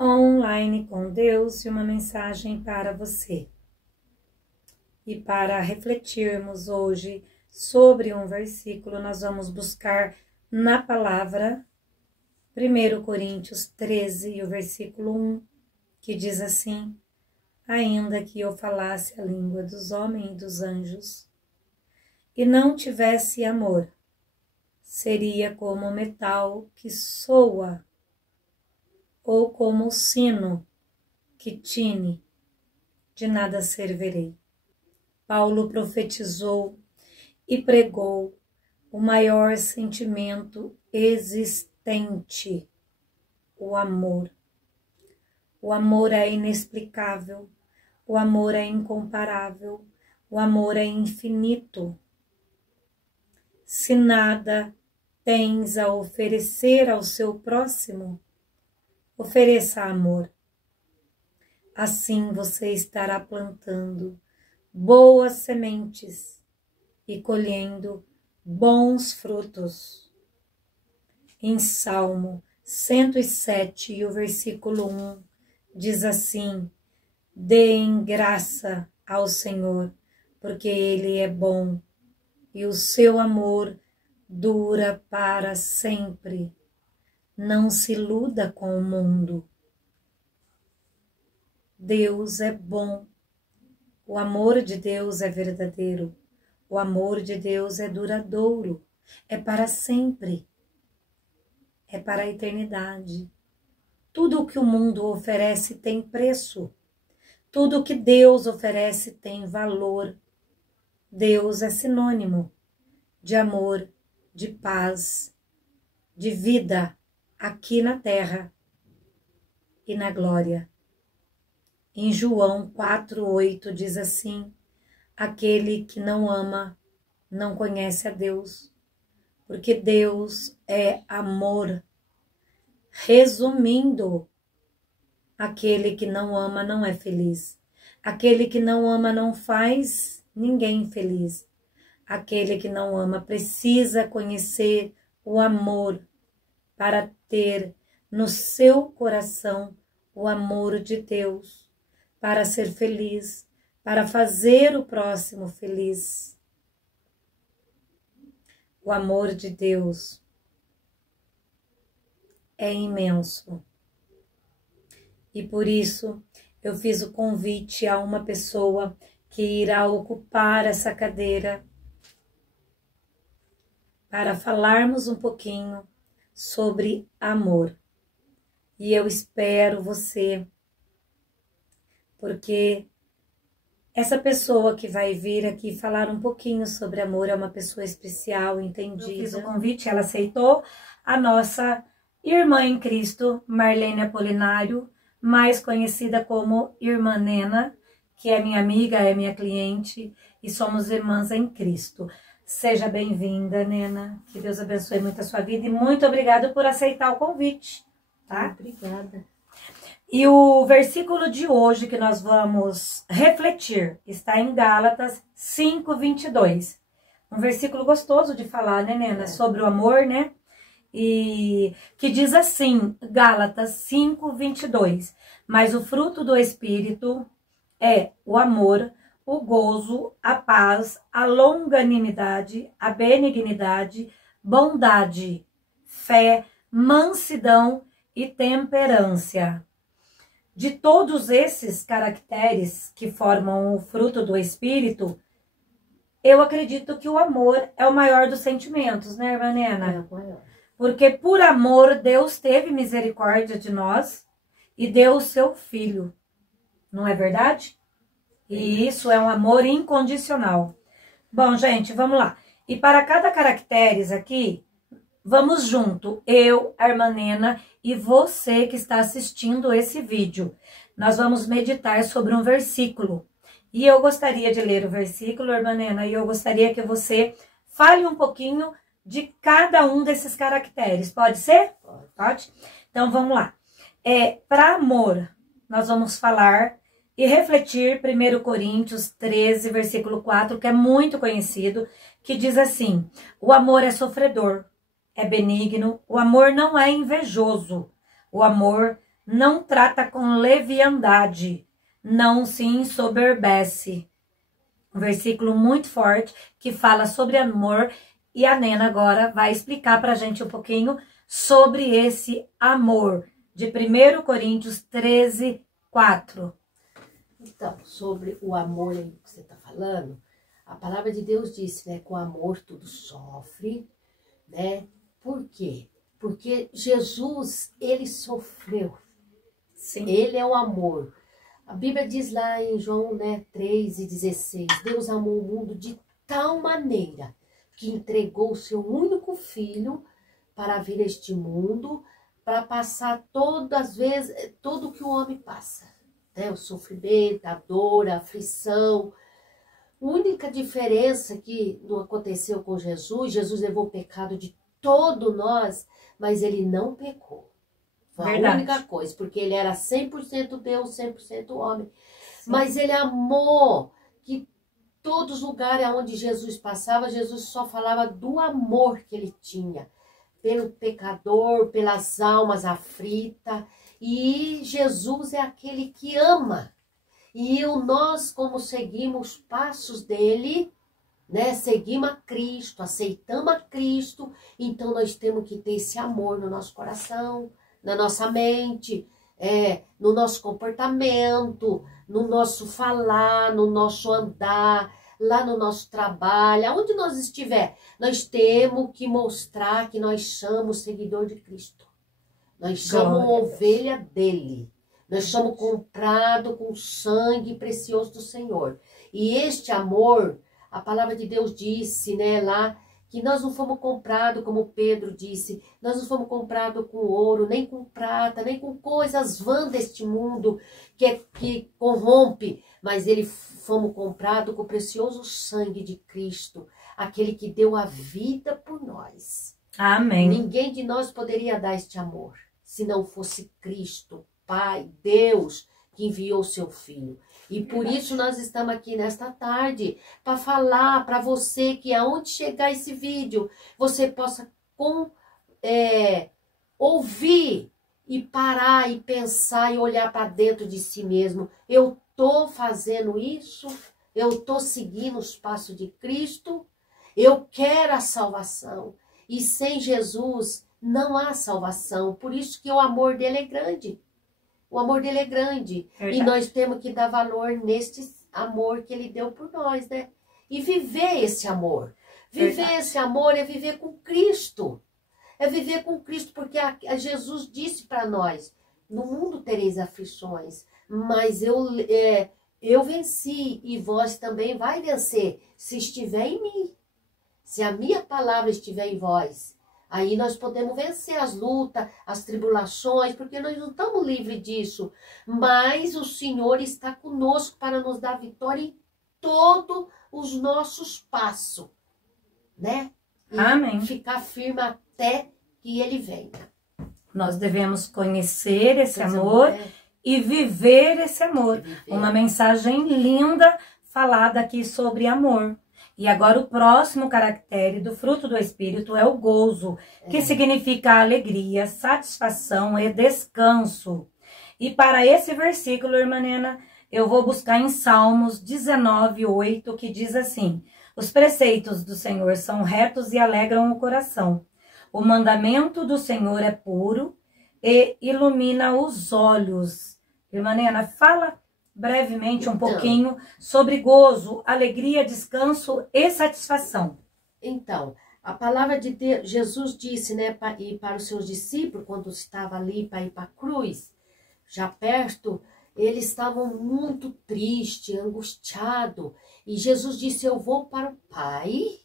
Online com Deus e uma mensagem para você. E para refletirmos hoje sobre um versículo, nós vamos buscar na palavra 1 Coríntios 13, o versículo 1, que diz assim: ainda que eu falasse a língua dos homens e dos anjos, e não tivesse amor, seria como o metal que soa, ou como o sino que tine, de nada servirei. Paulo profetizou e pregou o maior sentimento existente, o amor. O amor é inexplicável, o amor é incomparável, o amor é infinito. Se nada tens a oferecer ao seu próximo, ofereça amor. Assim você estará plantando boas sementes e colhendo bons frutos. Em Salmo 107, e o versículo 1, diz assim: deem graça ao Senhor, porque Ele é bom, e o seu amor dura para sempre. Não se iluda com o mundo. Deus é bom. O amor de Deus é verdadeiro. O amor de Deus é duradouro. É para sempre. É para a eternidade. Tudo o que o mundo oferece tem preço. Tudo o que Deus oferece tem valor. Deus é sinônimo de amor, de paz, de vida aqui na terra e na glória. Em João 4:8 diz assim: aquele que não ama não conhece a Deus, porque Deus é amor. Resumindo, aquele que não ama não é feliz. Aquele que não ama não faz ninguém feliz. Aquele que não ama precisa conhecer o amor para ter no seu coração o amor de Deus, para ser feliz, para fazer o próximo feliz. O amor de Deus é imenso. E por isso eu fiz o convite a uma pessoa que irá ocupar essa cadeira para falarmos um pouquinho sobre amor. E eu espero você, porque essa pessoa que vai vir aqui falar um pouquinho sobre amor é uma pessoa especial, entendida. Eu fiz o convite, ela aceitou. A nossa irmã em Cristo, Marlene Apolinário, mais conhecida como Irmã Nena, que é minha amiga, é minha cliente, e somos irmãs em Cristo. Seja bem-vinda, Nena. Que Deus abençoe muito a sua vida e muito obrigada por aceitar o convite, tá? Obrigada. E o versículo de hoje que nós vamos refletir está em Gálatas 5:22. Um versículo gostoso de falar, né, Nena? Sobre o amor, né? E que diz assim, Gálatas 5:22. Mas o fruto do Espírito é o amor, o gozo, a paz, a longanimidade, a benignidade, bondade, fé, mansidão e temperança. De todos esses caracteres que formam o fruto do Espírito, eu acredito que o amor é o maior dos sentimentos, né, irmã Nena? É o maior. Porque por amor Deus teve misericórdia de nós e deu o seu Filho. Não é verdade? E isso é um amor incondicional. Bom, gente, vamos lá. E para cada caracteres aqui, vamos junto, eu, a irmã Nena e você que está assistindo esse vídeo. Nós vamos meditar sobre um versículo. E eu gostaria de ler o versículo, irmã Nena, e eu gostaria que você fale um pouquinho de cada um desses caracteres. Pode ser? Pode. Então, vamos lá. Para amor, nós vamos falar e refletir 1 Coríntios 13, versículo 4, que é muito conhecido, que diz assim: o amor é sofredor, é benigno, o amor não é invejoso, o amor não trata com leviandade, não se ensoberbece. Um versículo muito forte que fala sobre amor, e a Nena agora vai explicar para a gente um pouquinho sobre esse amor, de 1 Coríntios 13, 4. Então, sobre o amor aí que você está falando, a palavra de Deus disse, né, com amor tudo sofre, né? Por quê? Porque Jesus, ele sofreu. Sim. Ele é o amor. A Bíblia diz lá em João, né, 3:16, Deus amou o mundo de tal maneira que entregou o seu único filho para vir a este mundo, para passar todas as vezes, tudo que o homem passa, né? O sofrimento, a dor, a aflição. A única diferença que não aconteceu com Jesus, Jesus levou o pecado de todos nós, mas ele não pecou. Foi Verdade. a única coisa, porque ele era 100% Deus, 100% homem. Sim. Mas ele amou, que todos os lugares onde Jesus passava, Jesus só falava do amor que ele tinha pelo pecador, pelas almas aflitas. E Jesus é aquele que ama. E nós, como seguimos os passos dele, né, seguimos a Cristo, aceitamos a Cristo, então nós temos que ter esse amor no nosso coração, na nossa mente, no nosso comportamento, no nosso falar, no nosso andar, lá no nosso trabalho, aonde nós estiver, nós temos que mostrar que nós somos seguidor de Cristo. Nós somos ovelha dele. Nós somos comprados com o sangue precioso do Senhor. E este amor, a palavra de Deus disse, né, lá, que nós não fomos comprados, como Pedro disse, nós não fomos comprados com ouro, nem com prata, nem com coisas vãs deste mundo que corrompe, mas fomos comprados com o precioso sangue de Cristo, aquele que deu a vida por nós. Amém. Ninguém de nós poderia dar este amor, se não fosse Cristo, Pai, Deus, que enviou o seu Filho. E por isso nós estamos aqui nesta tarde, para falar para você que aonde chegar esse vídeo, você possa ouvir e parar e pensar e olhar para dentro de si mesmo. Eu estou fazendo isso? Eu estou seguindo os passos de Cristo? Eu quero a salvação. E sem Jesus não há salvação. Por isso que o amor dele é grande. O amor dele é grande. Verdade. E nós temos que dar valor neste amor que ele deu por nós, né? E viver esse amor. Viver Verdade. Esse amor é viver com Cristo. É viver com Cristo, porque Jesus disse para nós, no mundo tereis aflições, mas eu venci e vós também vai vencer, se estiver em mim. Se a minha palavra estiver em vós. Aí nós podemos vencer as lutas, as tribulações, porque nós não estamos livres disso. Mas o Senhor está conosco para nos dar vitória em todos os nossos passos, né? E Amém. Ficar firme até que ele venha. Nós devemos conhecer esse amor e viver esse amor. Uma mensagem linda falada aqui sobre amor. E agora o próximo caractere do fruto do Espírito é o gozo, que significa alegria, satisfação e descanso. E para esse versículo, irmã Nena, eu vou buscar em Salmos 19:8, que diz assim: os preceitos do Senhor são retos e alegram o coração. O mandamento do Senhor é puro e ilumina os olhos. Irmã Nena, fala brevemente um pouquinho sobre gozo, alegria, descanso e satisfação. Então, a palavra de Deus, Jesus disse, né, para os seus discípulos, quando estava ali para ir para a cruz, já perto, eles estavam muito tristes, angustiados. E Jesus disse, eu vou para o Pai,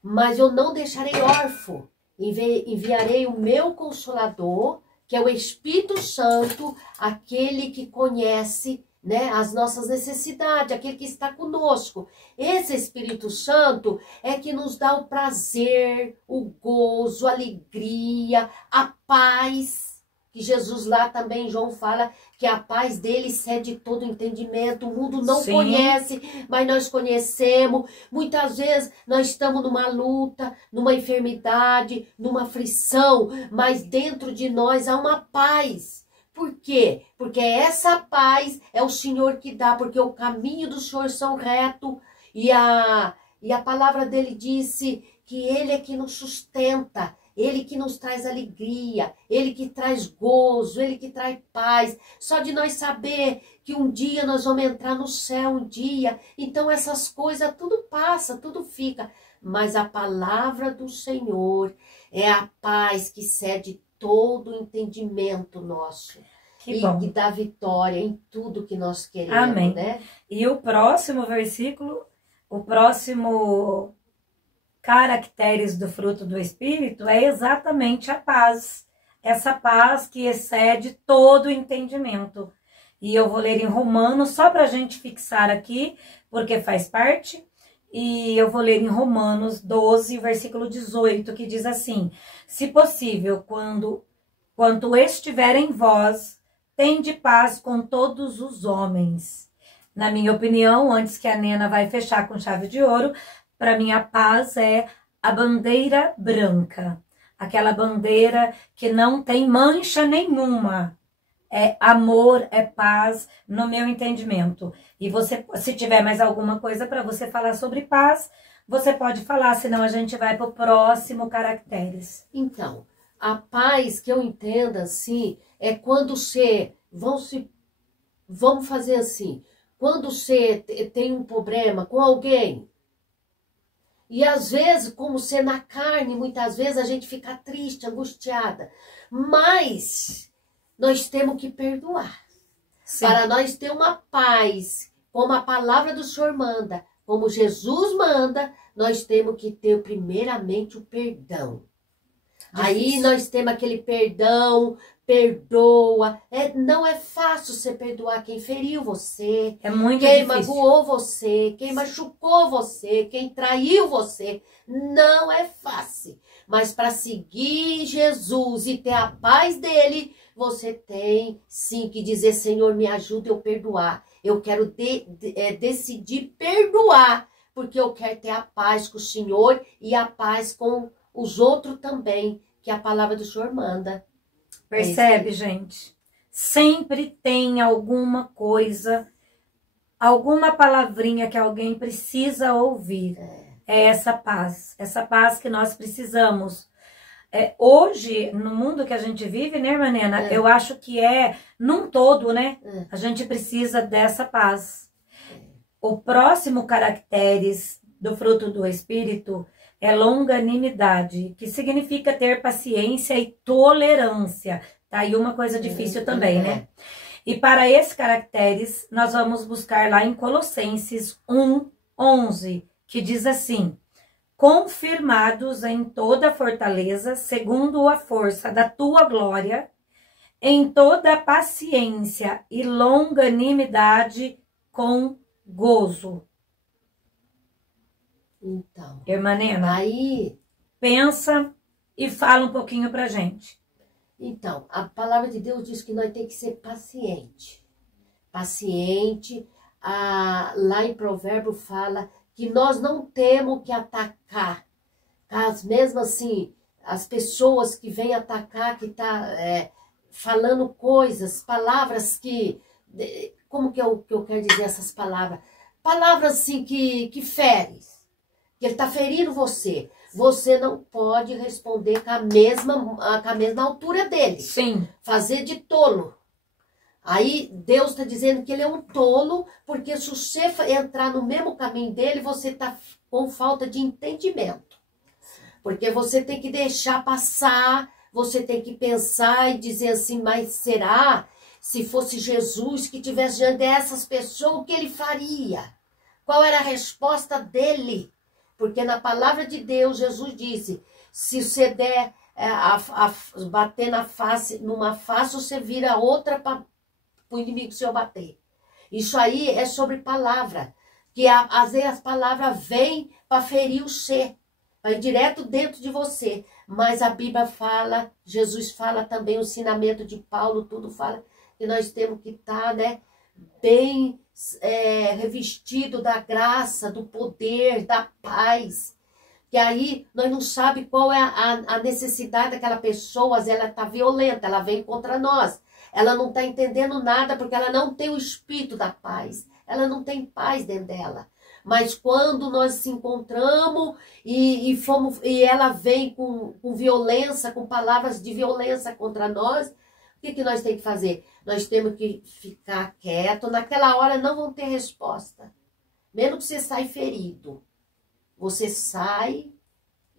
mas eu não deixarei órfão. Enviarei o meu Consolador, que é o Espírito Santo, aquele que conhece, né, as nossas necessidades, aquele que está conosco. Esse Espírito Santo é que nos dá o prazer, o gozo, a alegria, a paz. Que Jesus lá também, João fala que a paz dele excede todo entendimento. O mundo não conhece, mas nós conhecemos. Muitas vezes nós estamos numa luta, numa enfermidade, numa aflição, mas dentro de nós há uma paz. Por quê? Porque essa paz é o Senhor que dá, porque o caminho do Senhor são reto, e a palavra dele disse que ele é que nos sustenta, ele que nos traz alegria, ele que traz gozo, ele que traz paz. Só de nós saber que um dia nós vamos entrar no céu, um dia. Então essas coisas tudo passa, tudo fica. Mas a palavra do Senhor é a paz que cede todo o entendimento nosso. Que bom. E dá vitória em tudo que nós queremos, Amém. né? E o próximo versículo, o próximo caracteres do fruto do Espírito é exatamente a paz. Essa paz que excede todo o entendimento. E eu vou ler em Romanos, só para a gente fixar aqui, porque faz parte. E eu vou ler em Romanos 12, versículo 18, que diz assim: se possível, quanto estiver em vós, tende paz com todos os homens. Na minha opinião, antes que a Nena vai fechar com chave de ouro, para mim a paz é a bandeira branca. Aquela bandeira que não tem mancha nenhuma. É amor, é paz, no meu entendimento. E você, se tiver mais alguma coisa para você falar sobre paz, você pode falar, senão a gente vai para o próximo caracteres. Então, a paz que eu entendo assim, é quando você, vamos fazer assim, quando você tem um problema com alguém, e às vezes, como ser na carne, muitas vezes a gente fica triste, angustiada, mas nós temos que perdoar. Sim. Para nós ter uma paz, como a palavra do Senhor manda, como Jesus manda, nós temos que ter primeiramente o perdão. Difícil. Aí nós temos aquele perdão, perdoa. Não é fácil você perdoar quem feriu você, é muito quem difícil. Magoou você, quem machucou você, quem traiu você. Não é fácil. Mas para seguir Jesus e ter a paz dele, você tem sim que dizer: Senhor, me ajuda eu perdoar. Eu quero decidir perdoar, porque eu quero ter a paz com o Senhor e a paz com os outros também, que a palavra do Senhor manda. Percebe, gente? Sempre tem alguma coisa, alguma palavrinha que alguém precisa ouvir. É essa paz que nós precisamos. Hoje, no mundo que a gente vive, né, irmã Nena, eu acho que num todo, né, a gente precisa dessa paz. O próximo caracteres do fruto do Espírito é longanimidade, que significa ter paciência e tolerância. Tá aí uma coisa difícil também, né? E para esses caracteres, nós vamos buscar lá em Colossenses 1:11, que diz assim: confirmados em toda fortaleza, segundo a força da tua glória, em toda paciência e longanimidade com gozo. Então, irmã Nena, aí pensa e fala um pouquinho pra gente. Então, a palavra de Deus diz que nós temos que ser paciente. Paciente. Lá em Provérbio fala que nós não temos que atacar. Mesmo assim, as pessoas que vêm atacar, que tá falando coisas, palavras que... Como que eu quero dizer essas palavras? Palavras assim que ferem. Que ele está ferindo você. Você não pode responder com a mesma altura dele. Sim. Fazer de tolo. Aí Deus está dizendo que ele é um tolo, porque se você entrar no mesmo caminho dele, você está com falta de entendimento. Porque você tem que deixar passar, você tem que pensar e dizer assim: mas será? Se fosse Jesus que tivesse diante dessas pessoas, o que ele faria? Qual era a resposta dele? Porque na palavra de Deus, Jesus disse: se você der bater numa face, você vira outra para o inimigo seu bater. Isso aí é sobre palavra. Que às vezes as palavras vêm para ferir o ser. Vai direto dentro de você. Mas a Bíblia fala, Jesus fala também, o ensinamento de Paulo, tudo fala que nós temos que estar, né, bem revestido da graça, do poder, da paz. Que aí nós não sabemos qual é a necessidade daquela pessoa, ela está violenta, ela vem contra nós. ela não está entendendo nada, porque ela não tem o espírito da paz. Ela não tem paz dentro dela. Mas quando nós se encontramos e ela vem com violência, com palavras de violência contra nós, o que nós temos que fazer? Nós temos que ficar quieto. Naquela hora não vão ter resposta. Mesmo que você saia ferido. Você sai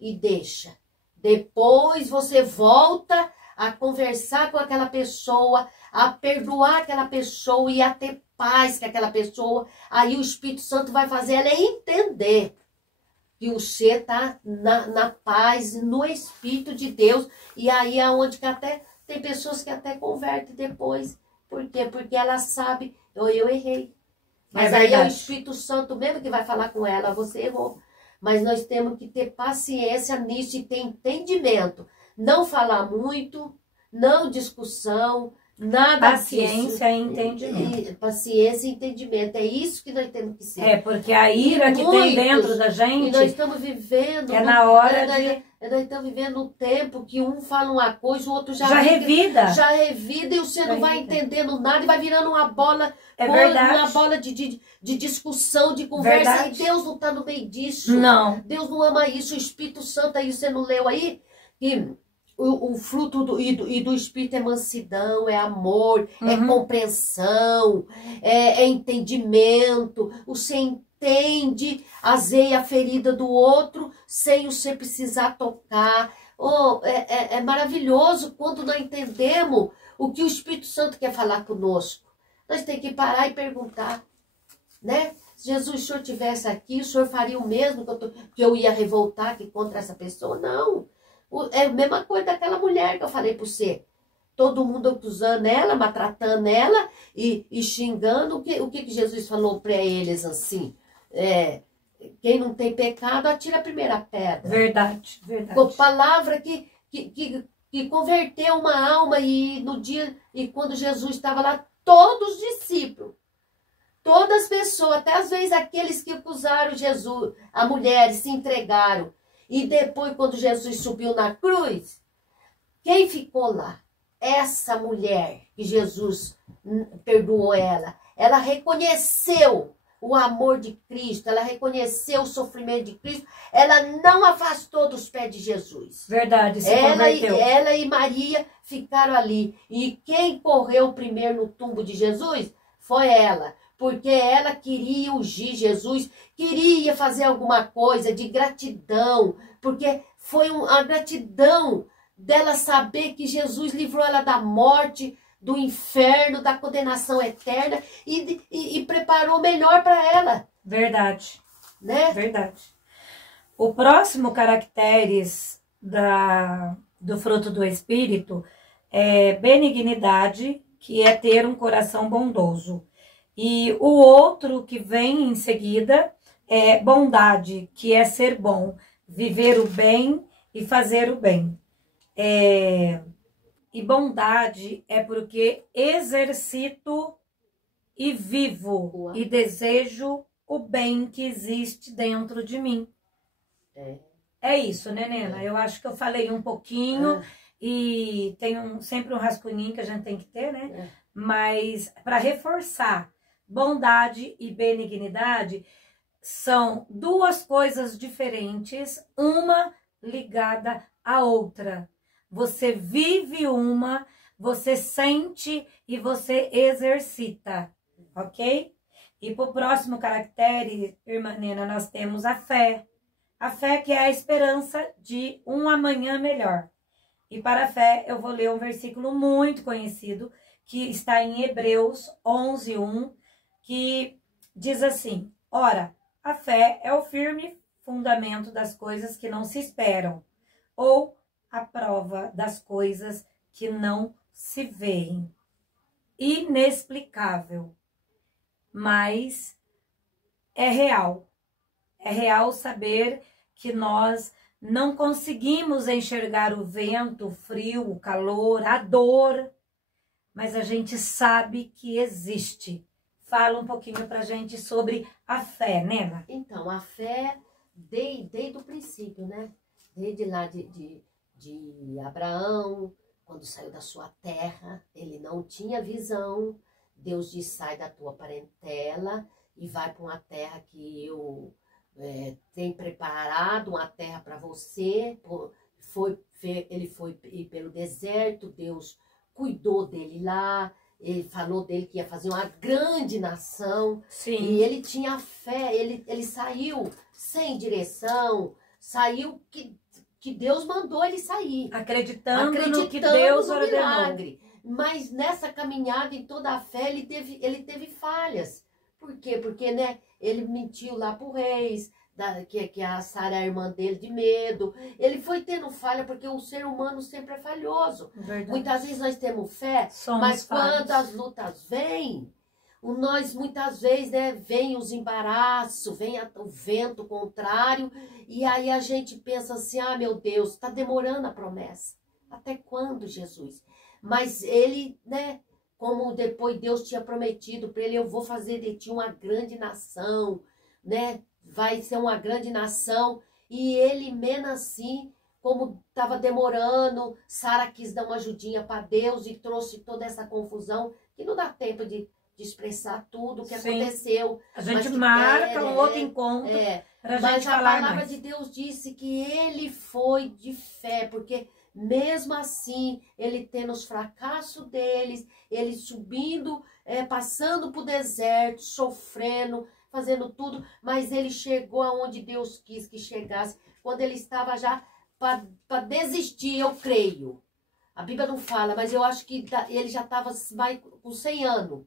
e deixa. Depois você volta a conversar com aquela pessoa, a perdoar aquela pessoa e a ter paz com aquela pessoa. Aí o Espírito Santo vai fazer ela entender que você está na paz, no Espírito de Deus. E aí é onde que até tem pessoas que até convertem depois. Por quê? Porque ela sabe, eu errei. Mas aí é o Espírito Santo mesmo que vai falar com ela, você errou. Mas nós temos que ter paciência nisso e ter entendimento. Não falar muito, não discussão, nada Paciência e entendimento. Paciência e entendimento. É isso que nós temos que ser. É, porque a ira que tem dentro da gente... E nós estamos vivendo... É na hora de... Nós estamos vivendo um tempo que um fala uma coisa, o outro já revida. Já revida e você não vai entendendo nada e vai virando uma bola... É verdade. Uma bola de discussão, de conversa. Verdade. E Deus não está no meio disso. Não. Deus não ama isso. O Espírito Santo aí, você não leu aí? Que o fruto do Espírito é mansidão, é amor, é compreensão, é entendimento. Você entende, azeia a ferida do outro sem você precisar tocar. Oh, é maravilhoso quando nós entendemos o que o Espírito Santo quer falar conosco. Nós temos que parar e perguntar, né? Se Jesus, o senhor estivesse aqui, o senhor faria o mesmo que eu ia revoltar aqui contra essa pessoa? Não. É a mesma coisa daquela mulher que eu falei para você. Todo mundo acusando ela, maltratando ela e xingando. O que Jesus falou para eles assim? Quem não tem pecado, atira a primeira pedra. Verdade, verdade. Com palavra que converteu uma alma e quando Jesus estava lá, todos os discípulos, todas as pessoas, até às vezes aqueles que acusaram Jesus, a mulher, se entregaram. E depois, quando Jesus subiu na cruz, quem ficou lá? Essa mulher que Jesus perdoou ela. Ela reconheceu o amor de Cristo, ela reconheceu o sofrimento de Cristo, ela não afastou dos pés de Jesus. Verdade, se converteu. Ela e Maria ficaram ali. E quem correu primeiro no túmulo de Jesus foi ela. Porque ela queria ungir Jesus, queria fazer alguma coisa de gratidão. Porque foi a gratidão dela saber que Jesus livrou ela da morte, do inferno, da condenação eterna e preparou melhor para ela. Verdade. Né? Verdade. O próximo caracteres do fruto do Espírito é benignidade, que é ter um coração bondoso. E o outro que vem em seguida é bondade, que é ser bom, viver o bem e fazer o bem. E bondade é porque exercito e vivo e desejo o bem que existe dentro de mim. É isso, né, Nena? Eu acho que eu falei um pouquinho e tem sempre um rascunhinho que a gente tem que ter, né? Mas para reforçar, bondade e benignidade são duas coisas diferentes, uma ligada à outra. Você vive uma, você sente e você exercita, ok? E para o próximo caractere, irmã Nena, nós temos a fé. A fé que é a esperança de um amanhã melhor. E para a fé, eu vou ler um versículo muito conhecido, que está em Hebreus 11:1, que diz assim: ora, a fé é o firme fundamento das coisas que não se esperam, ou a prova das coisas que não se veem. Inexplicável, mas é real. É real saber que nós não conseguimos enxergar o vento, o frio, o calor, a dor, mas a gente sabe que existe. Fala um pouquinho pra gente sobre a fé, Nena. Então, a fé, desde o princípio, né? Desde lá de Abraão, quando saiu da sua terra, ele não tinha visão. Deus diz, sai da tua parentela e vai para uma terra que eu tenho preparado, uma terra para você. Ele foi pelo deserto, Deus cuidou dele lá, ele falou dele que ia fazer uma grande nação. Sim. E ele tinha fé, ele saiu sem direção, saiu que Deus mandou ele sair. Acreditando no que Deus ordenou. Milagre. Mas nessa caminhada, em toda a fé, ele teve falhas. Por quê? Porque, né, ele mentiu lá pro reis, que a Sara é a irmã dele, de medo. Ele foi tendo falha, porque o ser humano sempre é falhoso. Verdade. Muitas vezes nós temos fé, mas quando as lutas vêm, nós muitas vezes, né, vem os embaraços, vem o vento contrário, e aí a gente pensa assim, ah, meu Deus, está demorando a promessa. Até quando, Jesus? Mas ele, né, como depois Deus tinha prometido para ele, eu vou fazer de ti uma grande nação, né, vai ser uma grande nação, e ele, menos assim, como estava demorando, Sara quis dar uma ajudinha para Deus e trouxe toda essa confusão, que não dá tempo de expressar tudo o que aconteceu. A gente marca um outro encontro para a gente falar mais. Mas a palavra de Deus disse que ele foi de fé, porque mesmo assim, ele tendo os fracassos deles, ele subindo, passando por deserto, sofrendo, fazendo tudo, mas ele chegou aonde Deus quis que chegasse, quando ele estava já para desistir, eu creio. A Bíblia não fala, mas eu acho que ele já estava com 100 anos.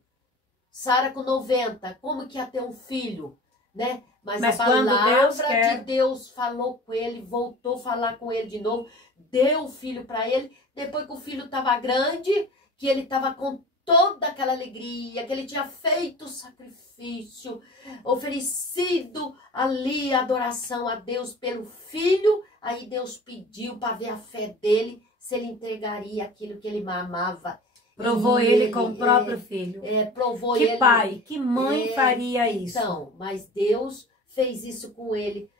Sara com 90, como que ia ter um filho, né? Mas a palavra de Deus falou com ele, voltou a falar com ele de novo, deu o filho para ele, depois que o filho estava grande, que ele estava com toda aquela alegria, que ele tinha feito o sacrifício, oferecido ali a adoração a Deus pelo filho, aí Deus pediu para ver a fé dele, se ele entregaria aquilo que ele amava. Provou ele com o próprio filho. Provou que ele. Que pai, que mãe faria isso? Então, mas Deus fez isso com ele.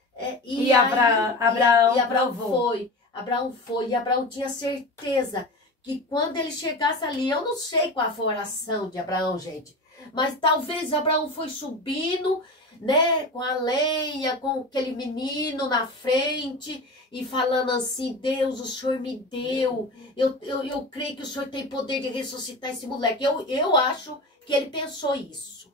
E Abraão provou. Abraão foi. E Abraão tinha certeza que quando ele chegasse ali, eu não sei qual foi a oração de Abraão, gente. Mas talvez Abraão foi subindo, né, com a lenha, com aquele menino na frente e falando assim, Deus, o Senhor me deu, eu creio que o Senhor tem poder de ressuscitar esse moleque. Eu acho que ele pensou isso.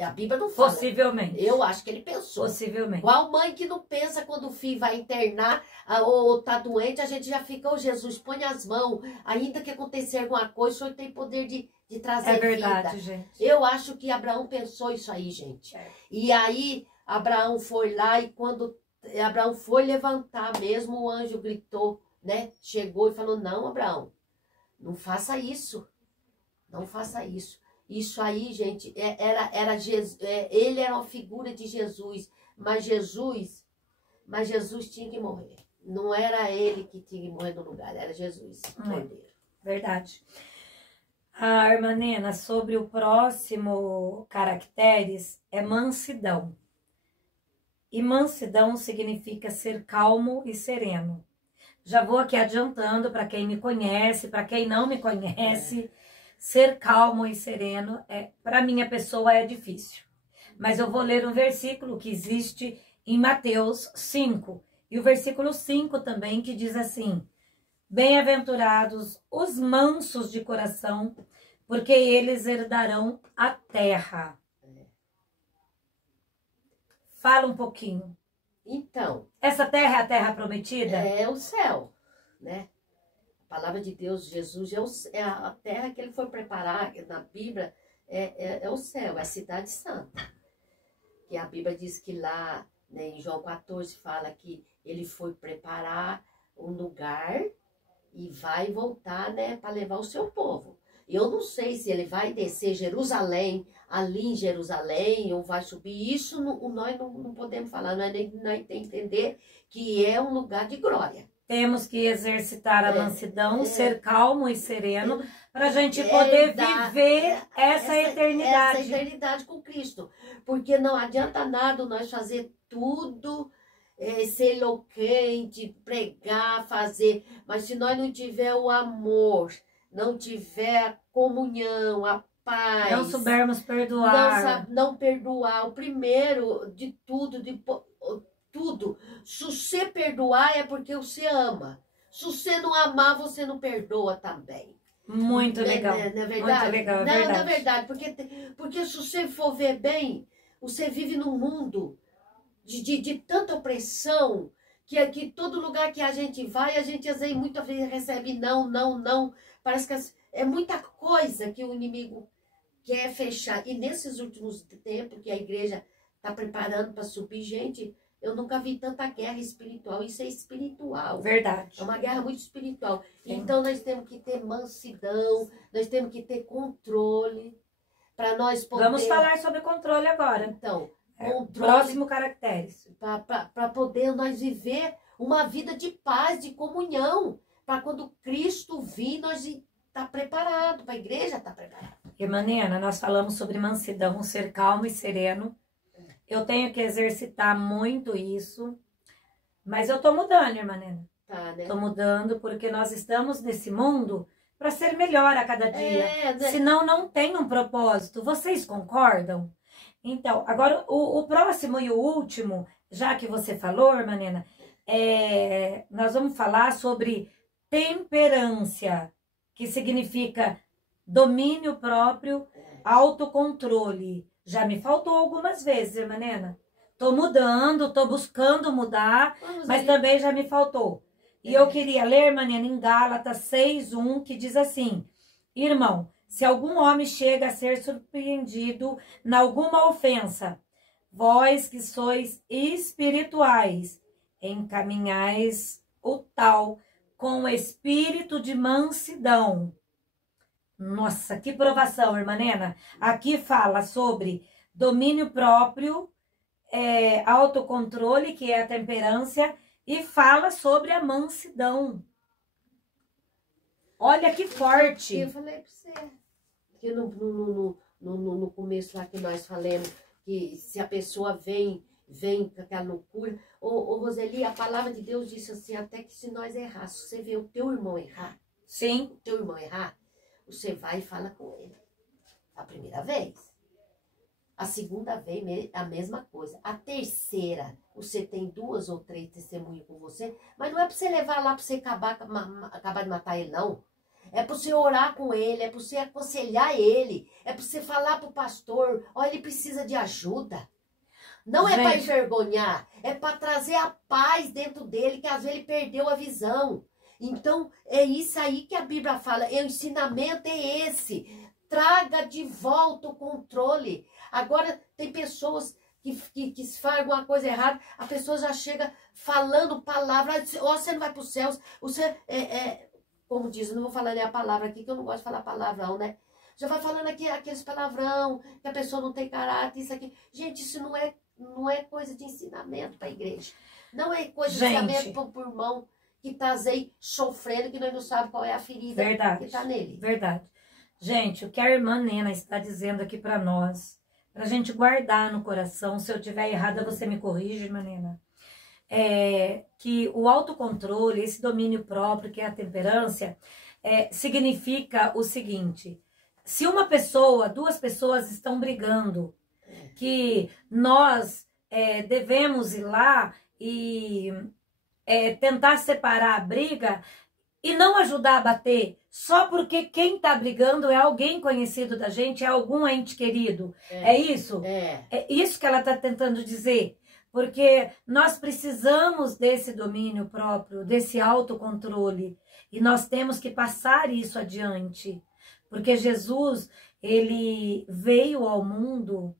A Bíblia não fala. Possivelmente. Eu acho que ele pensou. Possivelmente. Qual mãe que não pensa quando o filho vai internar ou tá doente, a gente já fica, ô Jesus, põe as mãos, ainda que acontecer alguma coisa, o Senhor tem poder de trazer vida. É verdade, gente. Eu acho que Abraão pensou isso aí, gente. E aí, Abraão foi lá e quando Abraão foi levantar mesmo, o anjo gritou, né? Chegou e falou, não, Abraão, não faça isso. Não faça isso. Isso aí, gente, era Jesus, ele era uma figura de Jesus, mas Jesus tinha que morrer. Não era ele que tinha que morrer no lugar, era Jesus, Cordeiro. Verdade. A irmã Nena, sobre o próximo caracteres, é mansidão. E mansidão significa ser calmo e sereno. Já vou aqui adiantando para quem me conhece, para quem não me conhece, ser calmo e sereno, para minha pessoa é difícil. Mas eu vou ler um versículo que existe em Mateus 5. E o versículo 5 também, que diz assim, bem-aventurados os mansos de coração, porque eles herdarão a terra. Fala um pouquinho. Então. Essa terra é a terra prometida? É o céu, né? A palavra de Deus, Jesus, é a terra que ele foi preparar, na Bíblia, é o céu, é a cidade santa. Que a Bíblia diz que lá, né, em João 14, fala que ele foi preparar um lugar e vai voltar, né, para levar o seu povo. Eu não sei se ele vai descer Jerusalém, ali em Jerusalém, ou vai subir. Isso nós não podemos falar, nós tem que entender que é um lugar de glória. Temos que exercitar a mansidão, ser calmo e sereno, para a gente poder viver essa eternidade. Essa eternidade com Cristo. Porque não adianta nada nós fazer tudo ser eloquente, pregar, fazer. Mas se nós não tiver o amor, não tiver a comunhão, a paz, não soubermos perdoar, não perdoar, o primeiro de tudo, tudo. Se você perdoar é porque você ama. Se você não amar, você não perdoa também. muito legal. Não é verdade? Muito legal, é não, verdade. não é verdade. Porque se você for ver bem, você vive num mundo de tanta opressão, que todo lugar que a gente vai, a gente às vezes muitas vezes recebe não, não, não. Parece que é muita coisa que o inimigo quer fechar. E nesses últimos tempos que a igreja está preparando para subir, gente, eu nunca vi tanta guerra espiritual. Isso é espiritual. Verdade. É uma guerra muito espiritual. Sim. Então nós temos que ter mansidão, nós temos que ter controle para nós poder... Vamos falar sobre controle agora. Então, próximo caracteres. Para poder nós viver uma vida de paz, de comunhão. Para quando Cristo vir, nós tá preparado, para a igreja estar preparada. Irmã Nena, nós falamos sobre mansidão, ser calmo e sereno. Eu tenho que exercitar muito isso. Mas eu tô mudando, irmã Nena. Tá, né? Tô mudando porque nós estamos nesse mundo para ser melhor a cada dia. Né? Senão não tem um propósito. Vocês concordam? Então, agora o próximo e o último, já que você falou, irmã Nena, nós vamos falar sobre temperância, que significa domínio próprio, autocontrole. Já me faltou algumas vezes, irmã Nena. Tô mudando, tô buscando mudar, mas também já me faltou. E eu queria ler, irmã Nena, em Gálatas 6:1, que diz assim: irmão, se algum homem chega a ser surpreendido em alguma ofensa, vós que sois espirituais, encaminhais o tal com o espírito de mansidão. Nossa, que provação, irmã Nena. Aqui fala sobre domínio próprio, autocontrole, que é a temperância, e fala sobre a mansidão. Olha que forte. Eu falei para você. Que no começo lá que nós falamos, que se a pessoa vem com aquela loucura. Ô Roseli, a palavra de Deus disse assim, até que se nós errarmos, se você vê o teu irmão errar, sim, o teu irmão errar, você vai e fala com ele. A primeira vez. A segunda vez, a mesma coisa. A terceira, você tem 2 ou 3 testemunhos com você, mas não é para você levar lá para você acabar de matar ele, não. É para você orar com ele, é para você aconselhar ele, é para você falar para o pastor, ó, ele precisa de ajuda. Não é para envergonhar, é para trazer a paz dentro dele, que às vezes ele perdeu a visão. Então, é isso aí que a Bíblia fala, o ensinamento é esse. Traga de volta o controle. Agora, tem pessoas que fazem alguma coisa errada, a pessoa já chega falando palavras, você não vai para os céus, você como diz, eu não vou falar nem a palavra aqui, que eu não gosto de falar palavrão, né? Já vai falando aqui aqueles palavrão, que a pessoa não tem caráter, isso aqui. Gente, isso não é coisa de ensinamento para a igreja. Não é coisa de ensinamento para o irmão que está aí sofrendo, que nós não sabemos qual é a ferida que está nele. Verdade. Gente, o que a irmã Nena está dizendo aqui para nós, para a gente guardar no coração, se eu tiver errada, você me corrige, irmã Nena, que o autocontrole, esse domínio próprio, que é a temperância, significa o seguinte: se uma pessoa, 2 pessoas estão brigando, que nós devemos ir lá e tentar separar a briga e não ajudar a bater, só porque quem está brigando é alguém conhecido da gente, é algum ente querido. É isso? É isso que ela está tentando dizer. Porque nós precisamos desse domínio próprio, desse autocontrole. E nós temos que passar isso adiante. Porque Jesus, ele veio ao mundo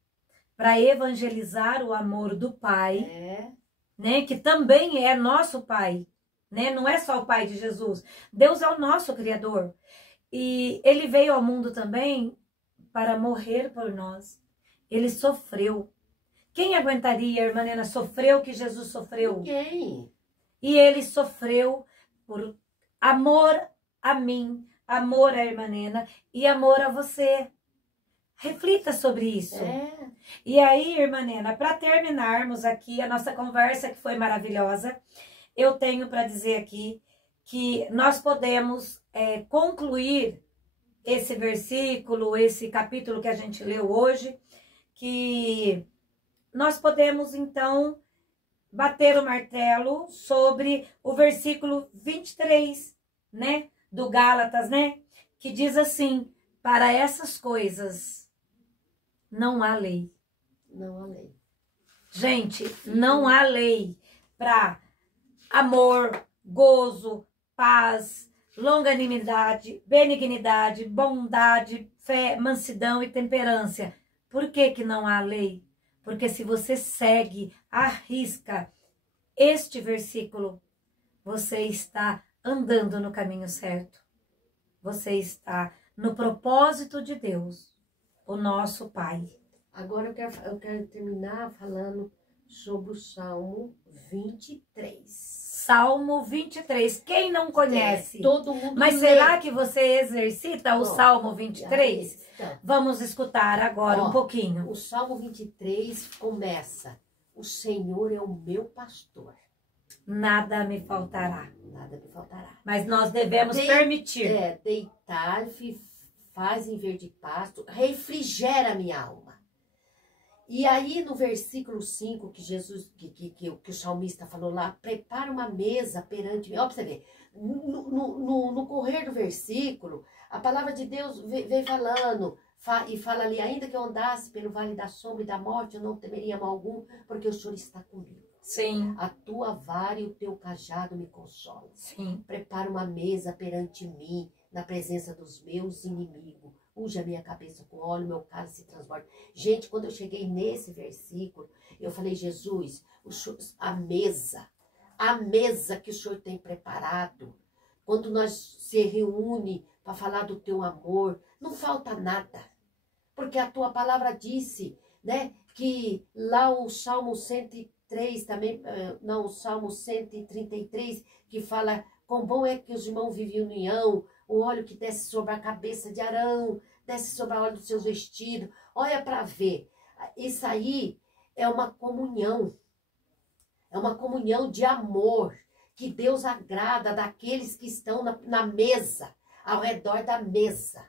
para evangelizar o amor do Pai, né, que também é nosso Pai. Né? Não é só o Pai de Jesus. Deus é o nosso Criador. E ele veio ao mundo também para morrer por nós. Ele sofreu. Quem aguentaria, irmã Nena, sofrer o que Jesus sofreu? Ninguém. E ele sofreu por amor a mim, amor à irmã Nena e amor a você. Reflita sobre isso. É. E aí, irmã Nena, para terminarmos aqui a nossa conversa, que foi maravilhosa, eu tenho para dizer aqui que nós podemos concluir esse versículo, esse capítulo que a gente leu hoje, que nós podemos, então, bater o martelo sobre o versículo 23, né, do Gálatas, né, que diz assim: para essas coisas não há lei. Não há lei. Gente, não há lei para amor, gozo, paz, longanimidade, benignidade, bondade, fé, mansidão e temperança. Por que que não há lei? Porque se você segue à risca este versículo, você está andando no caminho certo. Você está no propósito de Deus, o nosso Pai. Agora eu quero terminar falando sobre o Salmo 23. Salmo 23. Quem não conhece? Todo mundo Mas lê. será que você exercita o Salmo 23? Então, Vamos escutar agora um pouquinho. O Salmo 23 começa: o Senhor é o meu pastor. Nada me faltará. Nada me faltará. Mas nós devemos permitir. Deitar-me, faz em verde pasto, refrigera a minha alma. E aí no versículo 5 que Jesus, que o salmista falou lá, prepara uma mesa perante mim. Ó, pra você ver, no correr do versículo, a palavra de Deus vem falando, e fala ali: ainda que eu andasse pelo vale da sombra e da morte, eu não temeria mal algum, porque o Senhor está comigo. Sim. A tua vara e o teu cajado me consolam. Sim. Prepara uma mesa perante mim, na presença dos meus inimigos. Unge a minha cabeça com óleo, meu cálice se transborda. Gente, quando eu cheguei nesse versículo, eu falei: Jesus, a mesa que o Senhor tem preparado, quando nós se reúne para falar do teu amor, não falta nada. Porque a tua palavra disse, né, que lá o Salmo 103 também, não, o Salmo 133, que fala: quão bom é que os irmãos vivem em união, o óleo que desce sobre a cabeça de Arão, desce sobre a óleo dos seus vestidos. Olha para ver, isso aí é uma comunhão de amor, que Deus agrada daqueles que estão na mesa, ao redor da mesa.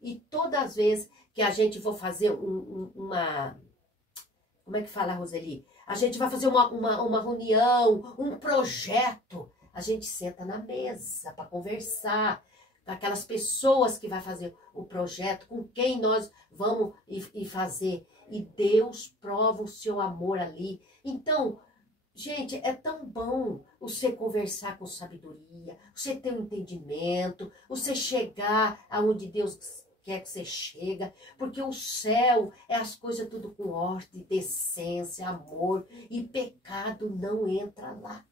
E todas as vezes que a gente for fazer uma... Como é que fala, Roseli? A gente vai fazer uma reunião, um projeto. A gente senta na mesa para conversar com aquelas pessoas que vai fazer o projeto, com quem nós vamos e fazer. E Deus prova o seu amor ali. Então, gente, é tão bom você conversar com sabedoria, você ter um entendimento, você chegar aonde Deus quer que você chega, porque o céu é as coisas tudo com ordem, decência, amor, e pecado não entra lá.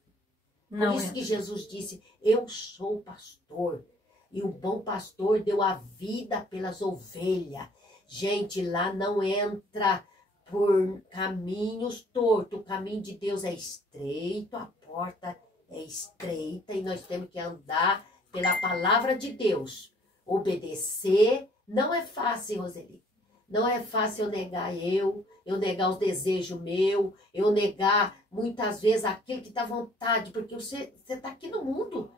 Por isso que Jesus disse: eu sou o pastor, e o bom pastor deu a vida pelas ovelhas. Gente, lá não entra por caminhos tortos. O caminho de Deus é estreito, a porta é estreita, e nós temos que andar pela palavra de Deus. Obedecer. Não é fácil, Roseli. Não é fácil eu negar eu negar os desejos meus, eu negar muitas vezes aquilo que dá vontade, porque você está aqui no mundo.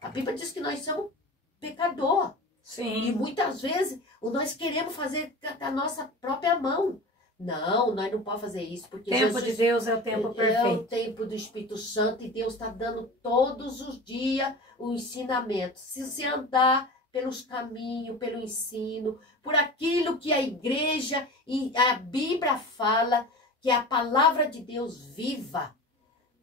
A Bíblia diz que nós somos pecador. Sim. E muitas vezes nós queremos fazer com a nossa própria mão. Não, nós não podemos fazer isso. Porque o tempo de Deus é o tempo perfeito. É o tempo do Espírito Santo, e Deus está dando todos os dias o ensinamento. Se você andar pelos caminhos, pelo ensino, por aquilo que a igreja e a Bíblia fala, que é a palavra de Deus viva,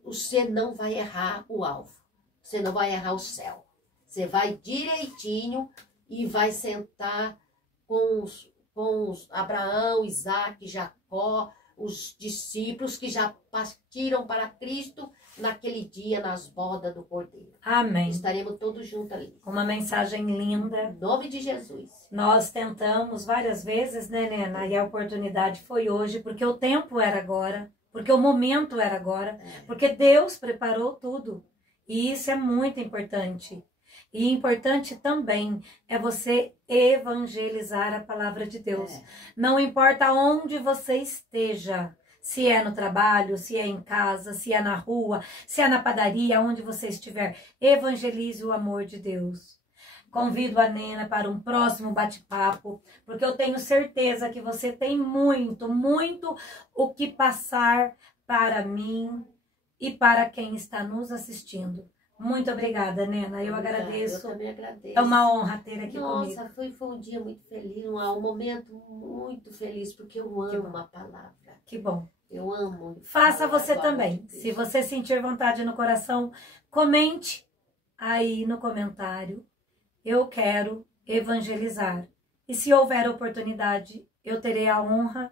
você não vai errar o alvo. Você não vai errar o céu. Você vai direitinho e vai sentar com os Abraão, Isaac, Jacó, os discípulos que já partiram para Cristo naquele dia nas bordas do Cordeiro. Amém. Estaremos todos juntos ali. Uma mensagem linda. Em nome de Jesus. Nós tentamos várias vezes, né, Nena? E a oportunidade foi hoje, porque o tempo era agora, porque o momento era agora, porque Deus preparou tudo. E isso é muito importante. E importante também é você evangelizar a palavra de Deus. Não importa onde você esteja, se é no trabalho, se é em casa, se é na rua, se é na padaria, onde você estiver, evangelize o amor de Deus. Convido a Nena para um próximo bate-papo, porque eu tenho certeza que você tem muito, muito o que passar para mim e para quem está nos assistindo. Muito obrigada, Nena. Eu agradeço. Eu também agradeço. É uma honra ter aqui comigo. Nossa, foi um dia muito feliz, um momento muito feliz, porque eu amo a palavra. Que bom. Eu amo. Faça você também. Se você sentir vontade no coração, comente aí no comentário. Eu quero evangelizar. E se houver oportunidade, eu terei a honra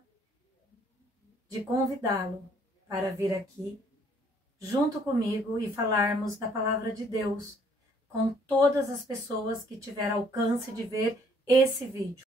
de convidá-lo para vir aqui junto comigo e falarmos da palavra de Deus com todas as pessoas que tiver alcance de ver esse vídeo.